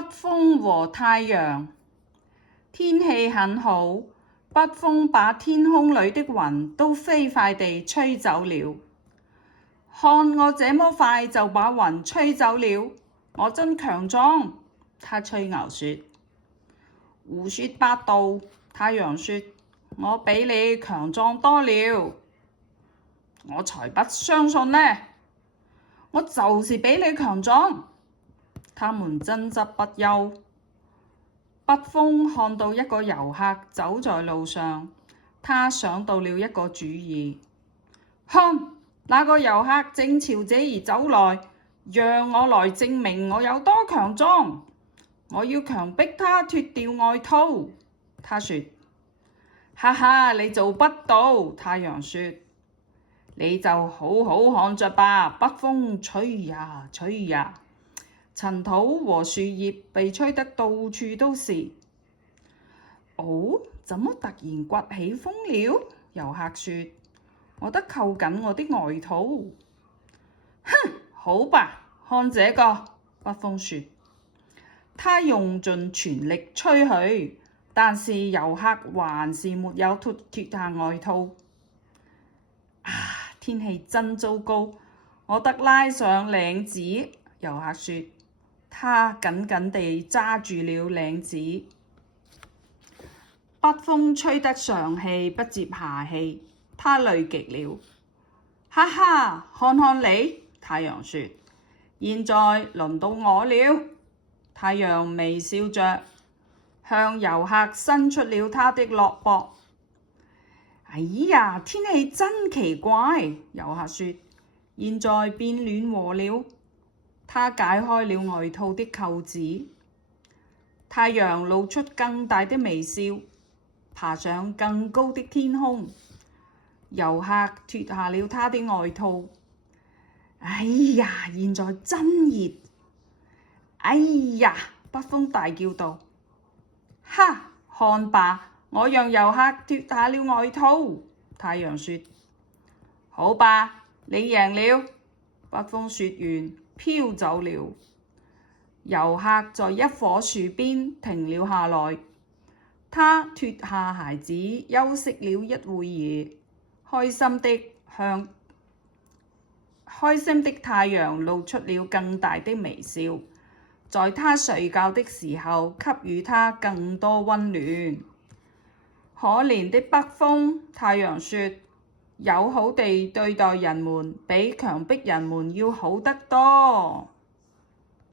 北風和太陽。天氣很好，北風把天空裏的雲都飛快地吹走了。看我這麼快就把雲吹走了，我真強壯，他吹牛說。胡說八道，太陽說，我比你強壯多了。我才不相信呢，我就是比你強壯。他們爭執不休。北風看到一個遊客走在路上，他想到了一個主意。看，那個遊客正朝這兒走來，讓我來證明我有多強壯。我要強迫他脫掉外套。他說。哈哈，你做不到，太陽說。你就好好看着吧，北風吹呀吹呀，塵土和樹葉被吹得到處都是。哦，怎麼突然颳起風了？遊客說。我得扣緊我的外套。哼，好吧，看這個，北風說。他用盡全力吹去，但是遊客還是沒有脫下外套。啊，天氣真糟糕，我得拉上領子。遊客說。他緊緊地揸住了領子。北風吹得上氣不接下氣，他累極了。哈哈，看看你，太陽說。現在輪到我了。太陽微笑着，向遊客伸出了他的胳膊。哎呀，天氣真奇怪，遊客說。現在變暖和了。他解開了外套的扣子。太陽露出更大的微笑，爬上更高的天空。遊客脫下了他的外套。哎呀，現在真熱！哎呀，北風大叫道。哈，看吧，我讓遊客脫下了外套。太陽說。好吧，你贏了。北風說完，飄走了。遊客在一棵樹邊停了下來。他脫下鞋子，休息了一會兒。開心的太陽露出了更大的微笑，在他睡覺的時候給予他更多溫暖。可憐的北風，太陽說，友好地對待人們比強迫人們要好得多。